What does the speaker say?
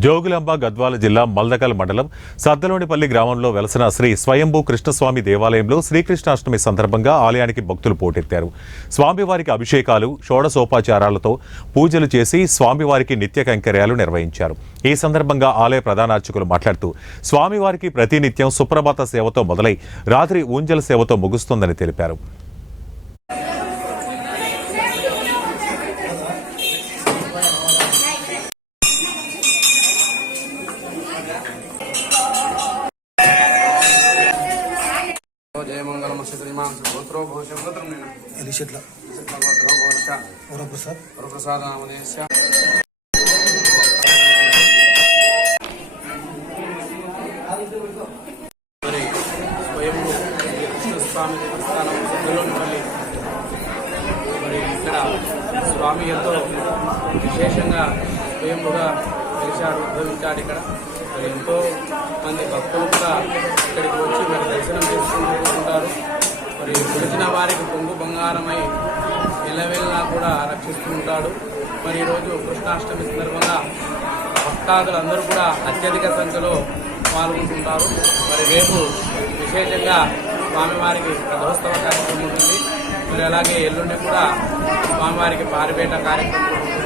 జోగులాంబ గద్వాల జిల్లా మల్దకల్ మండలం సద్దలోనిపల్లి గ్రామంలో వెలసిన శ్రీ స్వయంభూ కృష్ణస్వామి దేవాలయంలో శ్రీకృష్ణాష్టమి సందర్భంగా ఆలయానికి భక్తులు పోటెత్తారు. స్వామివారికి అభిషేకాలు, షోడశోపచారాలతో పూజలు చేసి స్వామివారికి నిత్య కైంకర్యాలు నిర్వహించారు. ఈ సందర్భంగా ఆలయ ప్రధాన అర్చకులు మాట్లాడుతూ స్వామివారికి ప్రతినిత్యం సుప్రభాత సేవతో మొదలై రాత్రి ఊంజల సేవతో ముగుస్తుందని తెలిపారు. जय मंगल मत्स्यमां गोत्रो भोजम गोत्रम एलिशेट्ला गोत्रो भोजका वरप्रसाद नामदेश మరి స్వయంభూ కృష్ణస్వామి దేవస్థానం సద్దలోనిపల్లి మరి ఇక్కడ స్వామి ఎంతో విశేషంగా స్వయంభూగా వెలిశాడు, ఉద్భవించాడు. ఇక్కడ మరి ఎంతో మంది భక్తులు కూడా ఇక్కడికి వచ్చి మరి దర్శనం చేసుకుంటుంటారు. మరి పిలిచిన వారికి పొంగు బంగారమై ఎల్లవెల్లా కూడా రక్షిస్తూ ఉంటాడు. మరి ఈరోజు కృష్ణాష్టమి సందర్భంగా భక్తాదులందరూ కూడా అత్యధిక సంఖ్యలో పాల్గొంటుంటారు. మరి రేపు విశేషంగా స్వామివారికి రథోత్సవ కార్యక్రమం ఉంటుంది. మరి అలాగే ఎల్లుండి కూడా స్వామివారికి పారిపేట కార్యక్రమం ఉంటుంది.